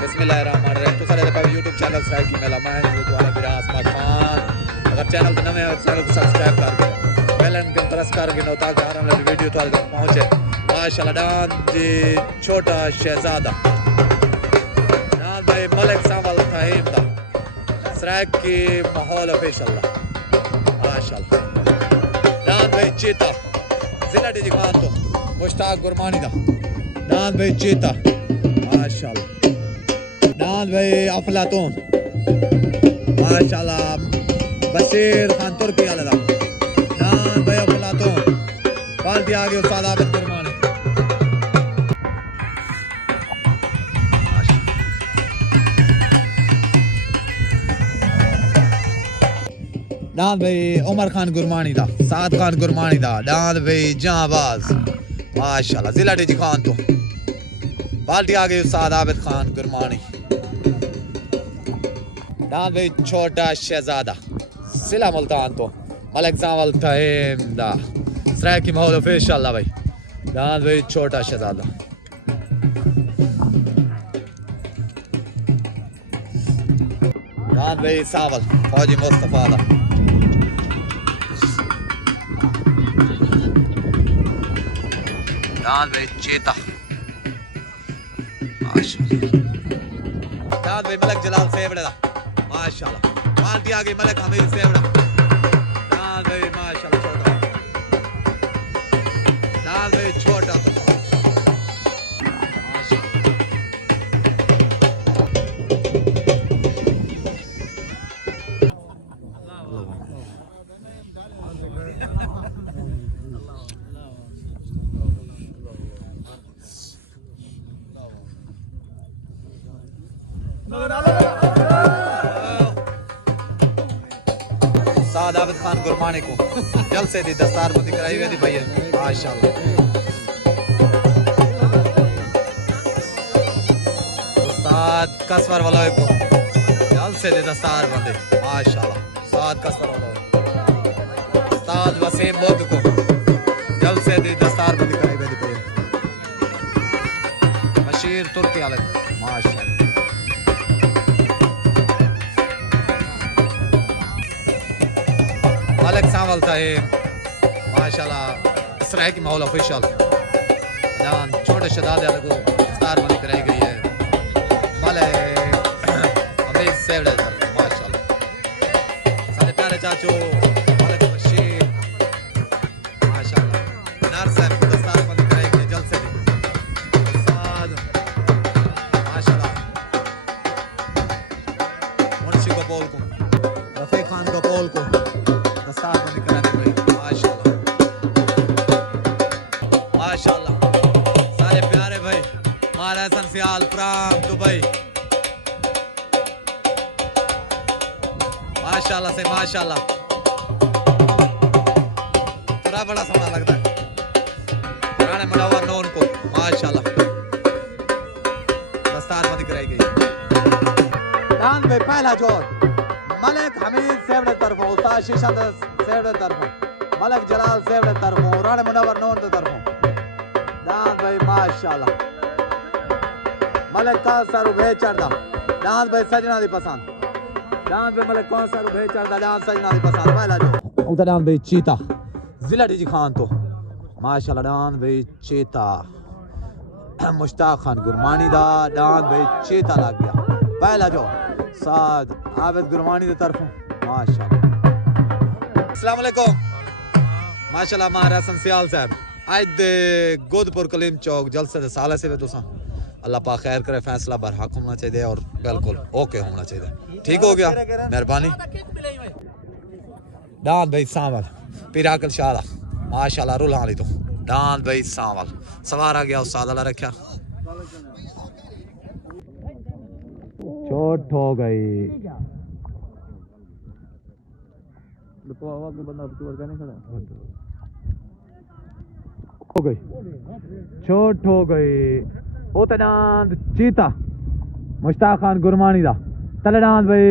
बिस्मिल्लाहिर्रहमानिर्रहीम। तो सारे पे YouTube चैनल सराय की मेला मैं वाला मेरा आसमा खान। अगर चैनल पे नए हो चैनल को सब्सक्राइब करके बेल आइकन प्रेस करके नो ताकि आने वाली वीडियो तो तक पहुंचे। माशाल्लाह डांस जी छोटा शहजादा डांस भाई मलिक सावल फहीम दा सराय की माहौल ऑफिशियल माशाल्लाह डांस भाई चीता जिला डी खान तो मुश्ताक गुरमानी दा डांस भाई चीता माशाल्लाह डांस भाई अफलातून माशाल्लाह बशीर खान तुर्की वाले दा डांस भाई अफलातून पार्टी आगे उस्ताद आबिद गुरमानी डांस भाई उमर खान गुरमानी दा साद खान गुरमानी दा डांस भाई जहांबाज माशाल्लाह जिला डी खान तो पार्टी आगे उस्ताद आबिद खान गुरमानी डांस भाई छोटा शहजादा सिला मुल्तान तो मलिक सावल फहीम दा सराय की माहौल ऑफिशियल भाई डांस भाई छोटा शहजादा डांस भाई सावल फौजी मुस्तफा दा डांस भाई चेता डांस भाई मलिक जलाल सेवड़े दा माशाल्लाह पार्टी आ गई मलिक हमीद सेवड़ा डांस भाई माशाल्लाह छोटा डांस भाई छोटा तो उस्ताद आबिद खान गुरमानी को जल्द से दी दस्तार बंदी कराई हुई थी भैया माशाल्लाह उस्ताद कसवर वाला को जल्द से दी दस्तार बंदी माशाल्लाह उस्ताद कसवर वाला उस्ताद वसीम बुद्ध को जल्द से दी दस्तार बंदी कराई हुई थी भैया बशीर तुर्की वाले माशाल्लाह मलिक सावल फहीम माशाल्लाह सराय की माहौल ऑफिशियल डांस छोटे शहजादे को दस्तार बंदी कराई गई है मलिक हमीद सेवड़े माशाल्लाह सारे प्यारे चाचू मलिक बशीर माशाल्लाह नार साहब को दस्तार बंदी कराई गई जल्द से उस्ताद माशाल्लाह मुंशी को बोल को रफीक खान को बोल को माशाल्लाह सारे प्यारे भाई हमारा हसन सियाल फ्राम दुबई माशाल्लाह से माशाल्लाह थोड़ा बड़ा सोना लगता है राणे मुनव्वर नून को माशाल्लाह दस्तार बंदी कराई गई डांस भाई पहला जोर मलिक हमीद सेवड़े तरफों उस्ताद शीशा सेवड़े तरफों मलिक जलाल सेवड़े तरफों राणे मुनव्वर नून तरफों डांस भाई माशाल्लाह मलिक का सर उभे चढ़दा डांस भाई सजना दी पसंद डांस भाई मलिक कौन सर उभे चढ़दा डांस सजना दी पसंद पहला जो उधर डांस भाई चीता जिला डी खान तो माशाल्लाह डांस भाई चीता मुश्ताक खान गुरमानी दा डांस भाई चीता लग गया पहला जो साद आबिद गुरमानी दी तरफों माशाल्लाह अस्सलाम वालेकुम माशाल्लाह हमारा हसन सियाल साहब आज दे गोदपुर कलीम चौक जलसे दे साले से तुसा अल्लाह पाक खैर करे फैसला बरहक होना चाहिए और बिल्कुल ओके होना चाहिए ठीक हो गया मेहरबानी डांस भाई सावल पिराकल शाला माशाल्लाह रुलानी तो डांस भाई सावल सवार आ गया उस्ताद अल्लाह रखा चोट हो गई हो गई चोट हो गई ओते डांस चीता मुश्ताक खान गुरमानी दा तले डांस भाई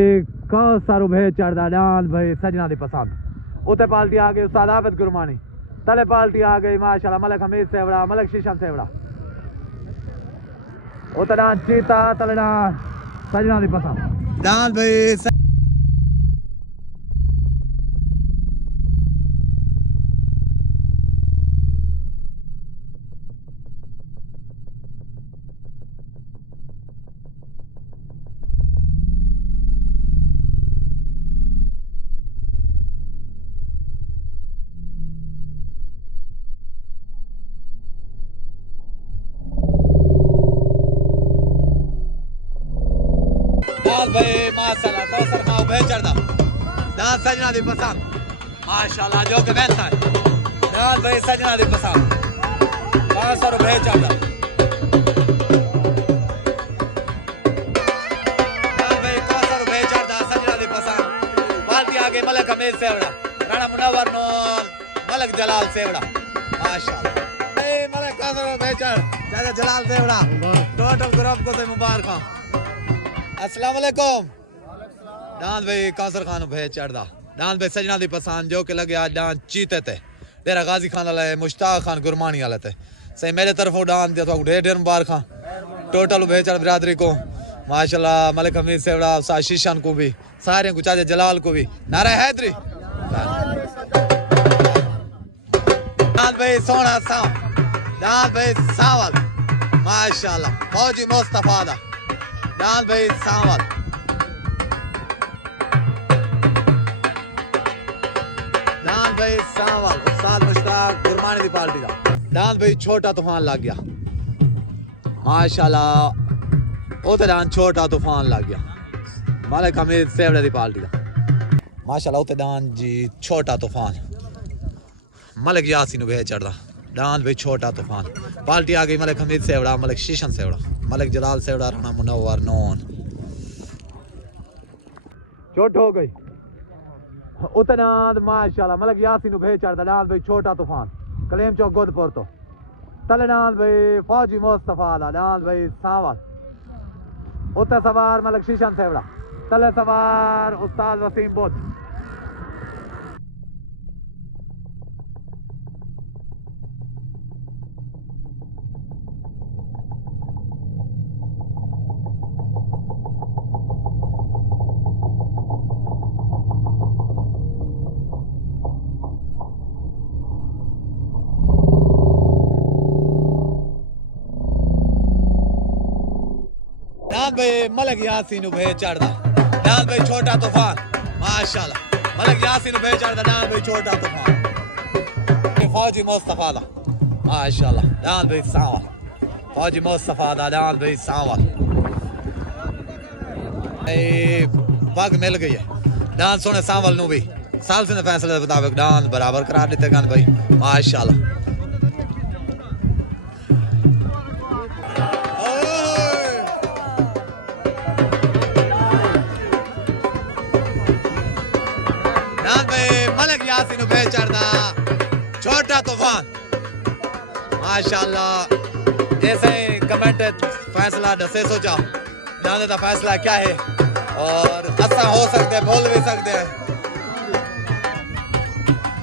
कौसर उभे चढ़दा डांस भाई सजना दी पसंद ओते पार्टी आ गई उस्ताद आबिद गुरमानी तले पार्टी आ गई माशाल्लाह मलिक हमीद सेवड़ा मलिक शीशम सेवड़ा उतना चीता तलना सजना दी पसंद डांस भाई डांस भाई माशाल्लाह कौसर खाओ बेचर दा डांस सजना दी पसंद माशाल्लाह जो के बेहतर है डांस भाई सजना दी पसंद 500 रुपए बेचर दा डांस भाई कौसर बेचर दा सजना दी पसंद बाल्टी आगे मलक हमीद सेवड़ा राणा मुनव्वर नून मलक जलाल सेवड़ा माशाल्लाह ए मलक कौसर बेचर चाचा जलाल सेवड़ा टोटल ग्रुप को से मुबारक अस्सलाम वालेकुम डांस भाई कासर खान भेज चढ़दा डांस भाई सजना दी पसंद जो के लगे आज डांस चीते थे तेरा गाजी खान वाला है मुश्ताक खान गुरमानी वाले थे सही मेरे तरफों डांस दिया तो ढेर ढेर मुबारक टोटल भेज चढ़ बिरादरी को माशाल्लाह मलिक हमीद सेवड़ा उस्ताद शीशान को भी सारे को चाचा जलाल को भी नारा हैदरी डांस भाई सोना सा डांस भाई सावल माशाल्लाह फौजी मुस्तफा दा डांस भाई सावल डांस भाई सावल उस्ताद मुश्ताक गुरमानी दी पार्टी दा डांस भाई छोटा तूफान लग गया माशाल्लाह ओते डांस छोटा तूफान लग गया मलिक हमीद सेवड़े दी पार्टी दा माशाल्लाह ओते डांस जी छोटा तूफान मलिक यासीन भेज चढ़दा डांस भाई छोटा तूफान पार्टी आ गई मलिक हमीद सेवड़ा मलिक शीशन सेवड़ा मलिक जलाल सेवड़ा राणा मुनव्वर नून चोट हो गई उतना माशाल्लाह मलिक यासीन भेज चढ़दा डांस भाई छोटा तूफान कलेम चौक गोदपुर तो तले डांस भाई फौजी मुस्तफा दा डांस भाई सावल उते सवार मलिक शीशन सेवड़ा तले सवार उस्ताद वसीम बुद्ध डांस भाई मलिक यासीन भेज चढ़दा डांस भाई छोटा तूफान माशाल्लाह मलिक यासीन भेज चढ़दा डांस भाई छोटा तूफान फौजी मुस्तफा दा माशाल्लाह डांस भाई सावल फौजी मुस्तफा दा डांस भाई सावल पग मिल गई है डांस सोने सावल नु भी साल से फैसले के मुताबिक डांस बराबर करार दिते गन भाई माशाल्लाह यासीन भेज चढ़दा छोटा तूफान माशाल्लाह जैसे कमेंट फैसला दसे सोचा जाने का फैसला क्या है और अच्छा हो सकते हैं बोल भी सकते हैं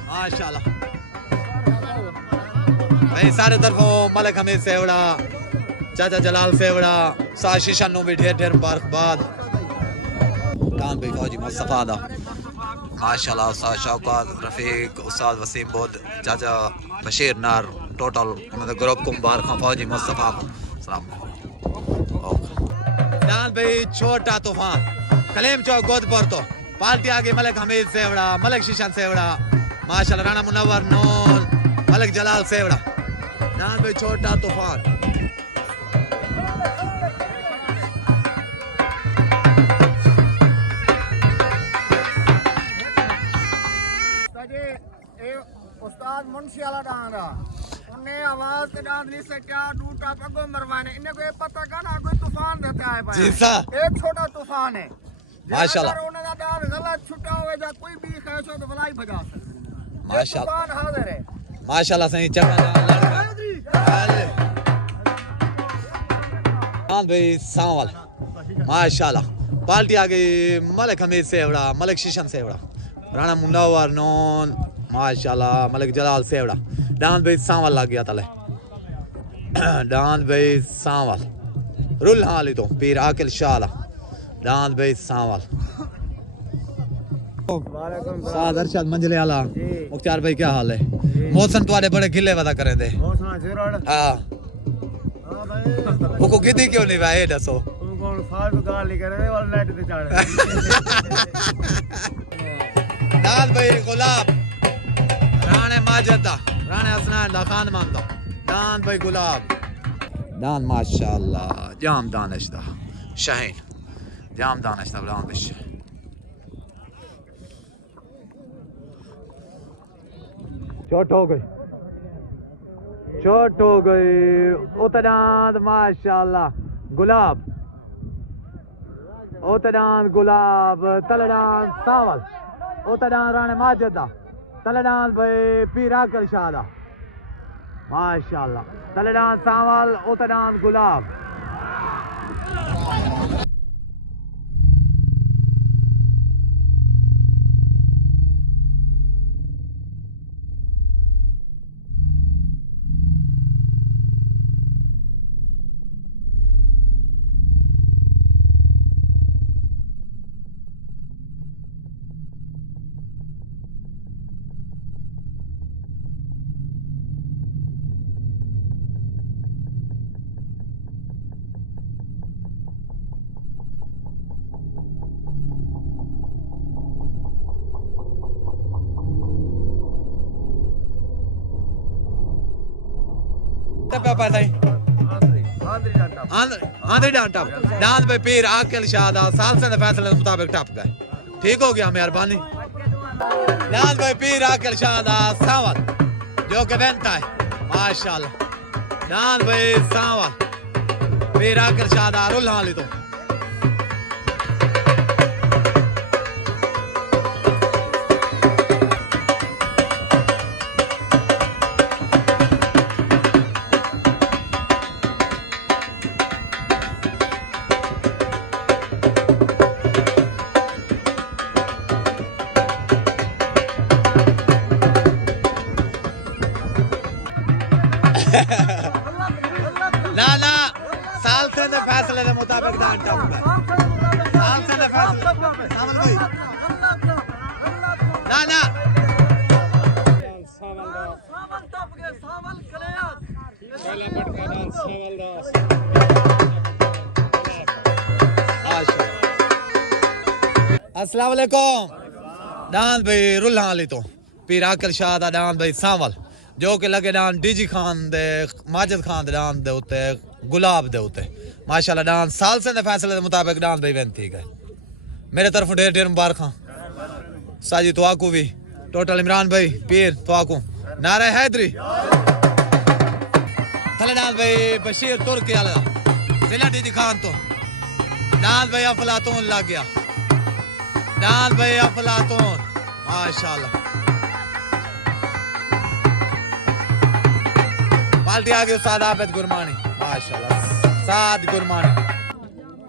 माशाल्लाह भाई सारे तरफों मलिक हमीद सेवड़ा चाचा जलाल सेवड़ा सा शीशन नु भी ढेर ढेर मुबारकबाद डांस भाई फौजी मुस्तफा दा माशाल्लाह उस्ताद शौकत रफीक उस्ताद वसीम बुद्ध चाचा बशीर नार टोटल मतलब ग्रुप को मुबारक फौजी मुस्तफा डांस भाई छोटा तूफान कलेम चौक गोदपुर तो पार्टी आ गई मलिक हमीद सेवड़ा मलिक शीशन सेवड़ा माशाल्लाह राणा मुनव्वर नून मलिक जलाल सेवड़ा डांस भाई छोटा तूफान उस्ताद मुंशी वाला डांगा उन्हें आवाज के डांस नहीं से क्या टूटा पगो मरवाने इन्हें कोई पता का ना कोई तूफान देता है भाई जी सर एक छोटा तूफान है माशाल्लाह उन्हें का डांस गलत छुटा हुआ जा कोई भी खैस हो तो भलाई भजा सकता माशाल्लाह तूफान हाजिर है माशाल्लाह सही चंगा लड़का भाई सावल माशाल्लाह पार्टी आ गई मलिक हमीद सेवड़ा मलिक शीशन सेवड़ा राणा मुनव्वर नून माशाल्लाह मलिक जलाल सेवड़ा डांस भाई सावल लग गया तले डांस भाई सावल रुल हाली तो पीर आकिल शाला दांत भाई सांवल साद अरशद मंजले आला मुख्तार भाई क्या हाल है मौसम तुम्हारे बड़े गिले वादा करे दे हाँ वो कितनी क्यों नहीं भाई दसो दांत भाई गुलाब राणे माजदा राणे हसनैन दा खान मानदा दांत भाई गुलाब दान माशाअल्लाह जाम दानिश दा शाहीन जाम दानिश दा दानिश चोट हो गई उतरान माशाअल्लाह गुलाब उतरान गुलाब तलडान सावल उतरान राणे माजदा तलडान भाई पीरा कर शादा माशाअल्लाह तलडान सावल उतरान गुलाब आंधी डांट टप दांत पे पीर आकिल शादा साल से फैसले के मुताबिक टप गए ठीक हो गया मेहरबानी दांत पे पीर आकिल शादा सावल जो के बनता है माशाल्लाह दांत पे सावल पीर आकिल शादा रुल हाली तो ला साल से फैसले के मुताबिक दान टप साल से फैसले सावल भाई ना सावल टप के सावल कलेया पहला पटका दान सावल दास अस्सलाम वालेकुम दान भाई रुल हाली तो पीर आकिल शाह दा दान भाई सावल जो कि लगे डांस डीजी खान दे माजिद खान दे डांस दे उते गुलाब दे उते माशाल्लाह डांस साल से फैसले के मुताबिक डांस भाई वेंती गए मेरे तरफ ढेर ढेर मुबारक साजी तो आकू भी टोटल इमरान भाई पीर तो आकू नारे हैदरी थले डांस भाई बशीर तुर्की वाला जिला डीजी खान तो डांस भाई अफलातून लग गया डांस भाई अफलातून माशाल्लाह पार्टी आ गई उस्ताद आबिद गुरमानी माशाल्लाह साद गुरमानी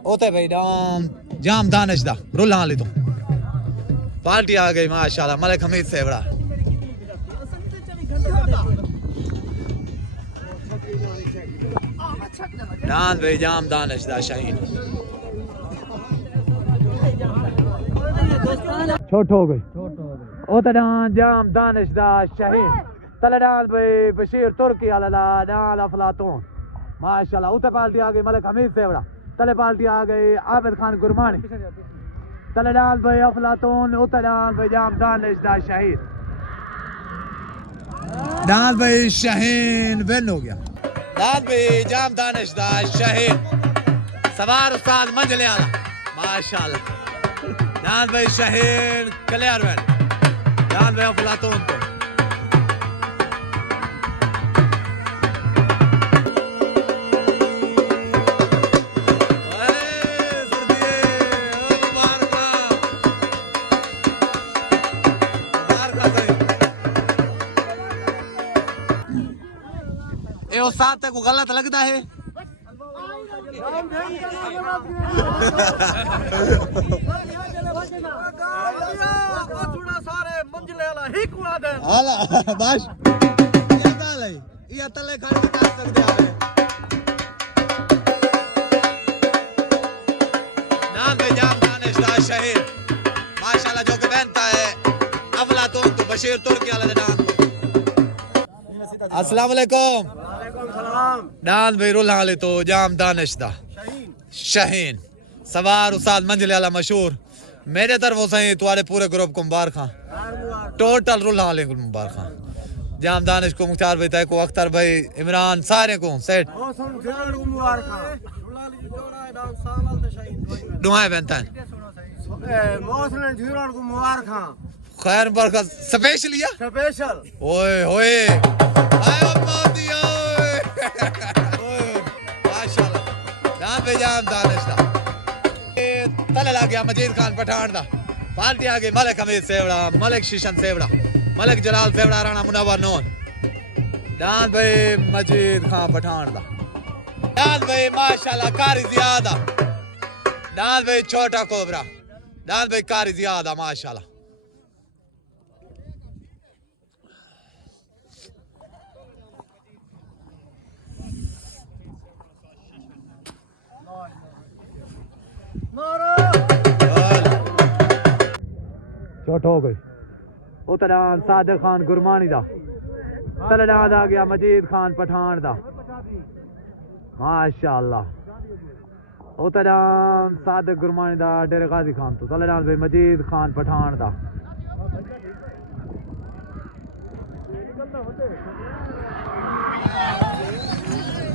ओते भाई जाम दानिश दा रुल हाली तो पार्टी आ गई माशाल्लाह मलिक हमीद से बड़ा दान भाई जाम दानिश दा शाहीन छोट हो गई ओते जाम दानिश दा शाहीन तलडान भाई बशीर तुर्की वाला डाल अफलातून माशाल्लाह उते पार्टी आ गई मलिक हमीद से बड़ा तले पार्टी आ गई आबिद खान गुरमानी तलडान भाई अफलातून उते डाल भाई जाम दानिश दा शहीद डाल भाई शाहीन विन हो गया डाल भाई जाम दानिश दा शहीद सवार उस्ताद मंजले आला माशाल्लाह डाल भाई शाहीन क्लियर विन डाल भाई अफलातून तो साथ को गलत लगता है सारे मंजिले वाला ही कुआ दे हाला बस ये गाल है ये तले खड़ के कर सकते हैं नाम पे जाम दानिशदार शहीद माशाल्लाह जो कि बनता है अफलातून तो बशीर तुर्की वाले नाम अस्सलाम वालेकुम डांस भाई रुल हाले तो जाम दानिशदा शहीन सवार उस्ताद मंजिल वाला मशहूर मेरे तरफ सही तुम्हारे पूरे ग्रुप को मुबारक खां टोटल रुल हाले को मुबारक खां जाम दानिश को मुख्तार भाई तय को अख्तर भाई इमरान सारे को सेट दुआएं बनता है खैर बरकत स्पेशल या स्पेशल ओए ओए आयो मोदियो माशाल्लाह जान पे जाम दानिशदा तले लग गया मजीद खान पठान दा पार्टी आ गई मलिक हमीद सेवड़ा मलिक शीशन सेवड़ा मलिक जलाल सेवड़ा राणा मुनव्वर नून जान भाई मजीद खान पठान दा जान भाई माशाल्लाह कारी जियादा जान भाई छोटा कोबरा जान भाई कारी जियादा माशाल्लाह चोट हो गई उतरान सादिक खान गुरमानी दा तलडान आ गया मजीद खान पठान दा माशाल्लाह उतरान सादिक गुरमानी दा डेरे गाजी खान तो तलडान भाई मजीद खान पठान दा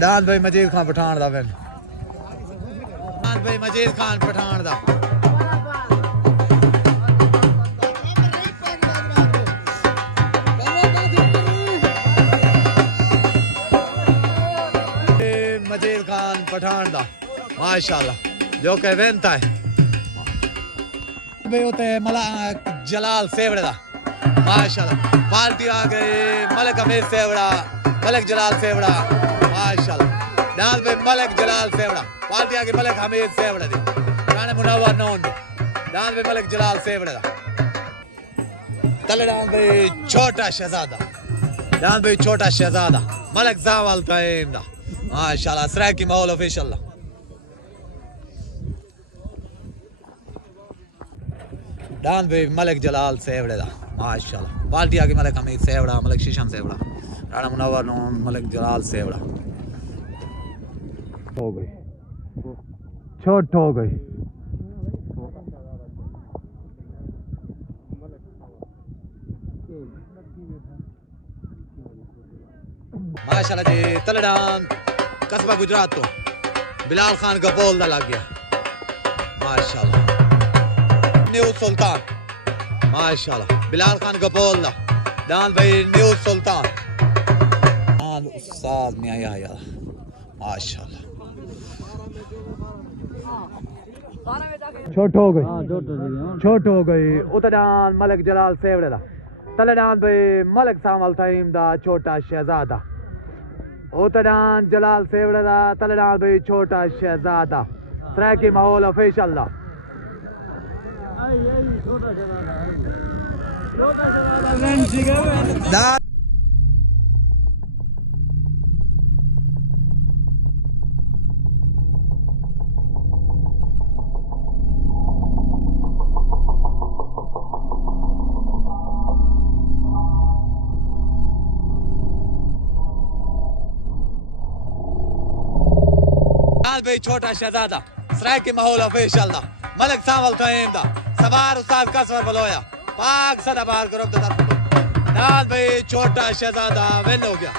डान भाई मजीद खान पठान दा फिर डान भाई मजीद खान पठान दा मजीद खान पठान दा माशाल्लाह जो के वेंता है बे होते मला जलाल सेवड़े दा माशाल्लाह पार्टी आ गई मलिक हमीद सेवड़ा मलिक जलाल सेवड़ा माशाल्लाह डाल पे मलिक जलाल सेवड़ा पार्टी आ गई मलिक हमीद सेवड़ा दी राणा मुनव्वर नून डाल पे मलिक जलाल सेवड़ा दा तले डाल पे छोटा शहजादा डाल पे छोटा शहजादा मलिक जावल ताइम दा माशाल्लाह सराय की माहौल ऑफिशियल डान भाई मलिक जलाल सेवड़े दा माशाल्लाह पार्टी आगे मलिक हमीद सेवड़ा मलिक शीशन सेवड़ा राणा मुनव्वर नून मलिक जलाल सेवड़ा हो गई छोट हो गई माशाल्लाह जी तलडान कस्बा गुजरात तो बिलाल खान गपोल दा लग गया माशाल्लाह न्यू सुल्तान माशाल्लाह बिलाल खान गपोल दा डान भाई न्यू सुल्तान डान उस्ताद मियां यार माशाल्लाह छोट हो गई छोट हो गई उतडान मलिक जलाल सेवड़े दा तलडान भाई मलिक सामल ताइम दा छोटा शहजादा उतडान जलाल सेवड़े दा तलडान भाई छोटा शहजादा सराय की माहौल ऑफिशियल दा भाई छोटा शहजादा सराय की माहौल ऑफिशियल दा मलिक सावल ताइम दा सवार उस्ताद कसवर बलोया पाक सदाबार ग्रुप दा डाल भाई छोटा शहजादा विन हो गया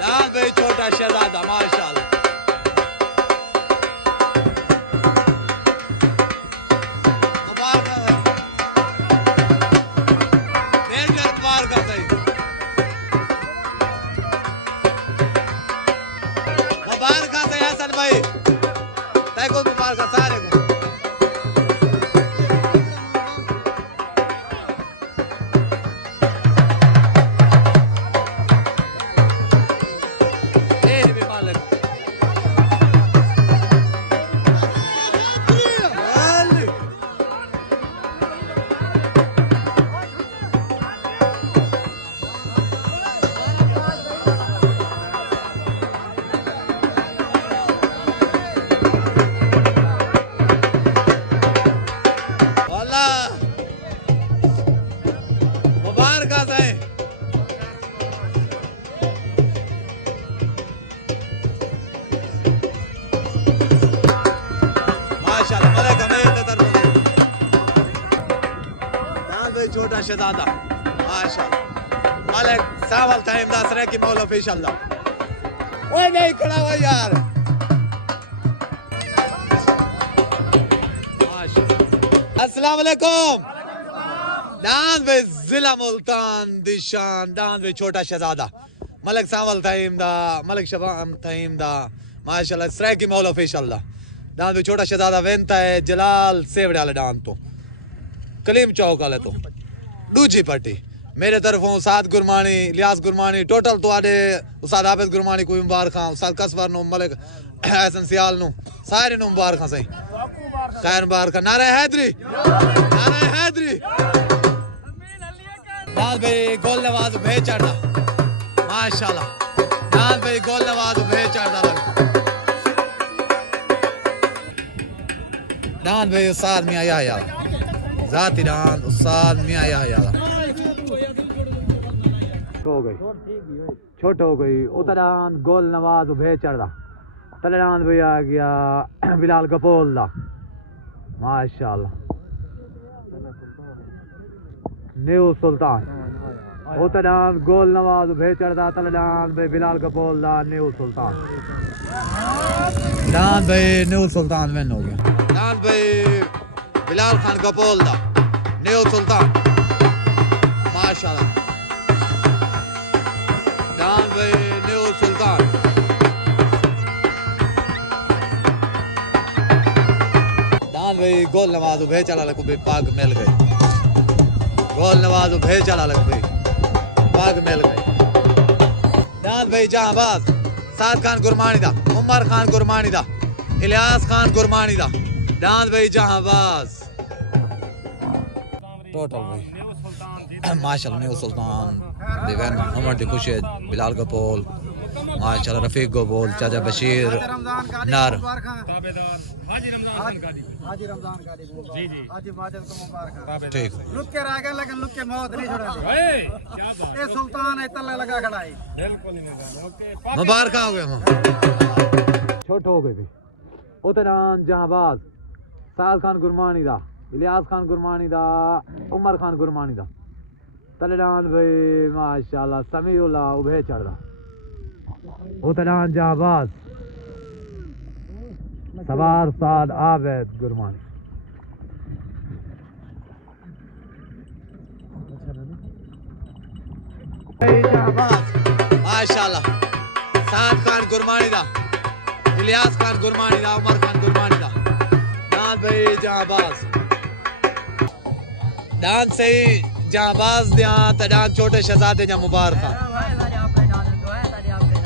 डाल भाई छोटा शहजादा माशाल्लाह भाई तय को मुबारक सारे को ए भी मालिक छोटा शहजादा माशाल्लाह मलिक सावल टाइम दा सरे की मौला इंशाल्लाह ओए नहीं खड़ा हुआ यार माशाल्लाह अस्सलाम वालेकुम दान वे जिला मुल्तान दिशान दान वे छोटा शहजादा मलिक सावल टाइम दा मलिक शबाम टाइम दा माशाल्लाह सरे की मौला इंशाल्लाह दान वे छोटा शहजादा वेंता है जलाल सेवड़े वाले दान तो कलीम चौक वाले तो दूजी पट्टी मेरे तरफों उस्ताद गुरमानी लियास गुरमानी टोटल तो आडे उस्ताद हाफिज गुरमानी को मुबारक खां उस्ताद कसवर नु मलिक हसन सियाल नु सारे नु मुबारक खां सही खैर मुबारक नारे हैदरी दाल भाई गोल नवाज भे चढ़दा माशाल्लाह दाल भाई गोल नवाज भे चढ़दा दान भाई उस्ताद मियां याया जाती दान उस्ताद मियां याया हो गई छोट हो गई उतरान गोल नवाज भे चढ़दा तलेरान भी आ गया बिलाल कपोल दा माशाल्लाह न्यू सुल्तान उतरान गोल नवाज भे चढ़दा तलेरान भी बिलाल कपोल दा न्यू सुल्तान दान भाई न्यू सुल्तान में हो गया दान भाई बिलाल खान कपोल दा न्यू सुल्तान माशाल्लाह दान भाई न्यू सुल्तान दान भाई गोल नवाज भे चला लग भी पाक मिल गई गोल नवाज भे चला लग भी पाक मिल गई दान भाई जहांबाज साद खान गुरमानी दा उमर खान गुरमानी दा इलियास खान गुरमानी दा दान भाई जहांबाज टोटल भाई माशाल्लाह न्यू सुल्तान दिवान उमर दी खुशी बिलाल कपोल माशाल्लाह रफीक गोबोल चाचा बशीर नार हाजी रमजान गाड़ी जी जी हाजी माजिद को मुबारक ठीक लुक के रह गए लेकिन लुक के मौत नहीं छोड़े ये सुल्तान है तल्ले लगा खड़ा है बिल्कुल नहीं ओके मुबारक हो गए छोट हो गए भी उतरान जहांबाज साल खान गुरमानी दा इलियास खान गुरमानी दा उमर खान गुरमानी दा तलेरान भाई माशाल्लाह समीउल्लाह उभे चढ़दा उतरान जहांबाज सवार साद आवेद गुरमानी जहांबाज माशाल्लाह साद खान गुरमानी दा इलियास खान गुरमानी दा उमर खान गुरमानी दा दान भाई जहांबाज दान सही जहांबाज दिया तदान छोटे शहजादे जा मुबारक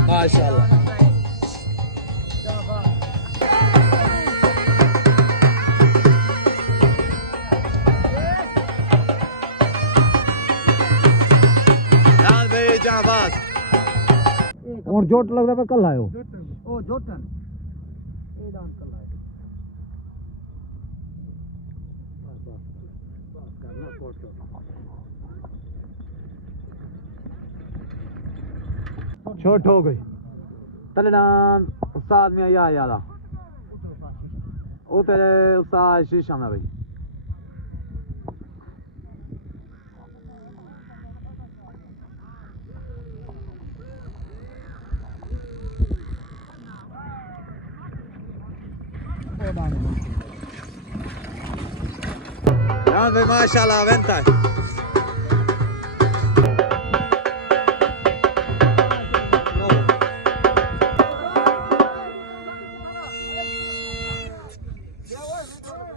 माशाल्लाह दान भाई जहांबाज और जोट लग रहा है कल आयो ओ जोटन ए दान कल आए छोट हो गई तलेदान उस्ताद मियां यादा वो तेरे उस्ताद शीशा में भाई यार भाई माशाल्लाह वेंता है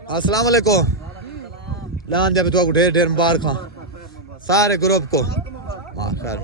अस्सलाम वालेकुम लान जब तो ढेर ढेर मुबारक सारे ग्रुप को खैर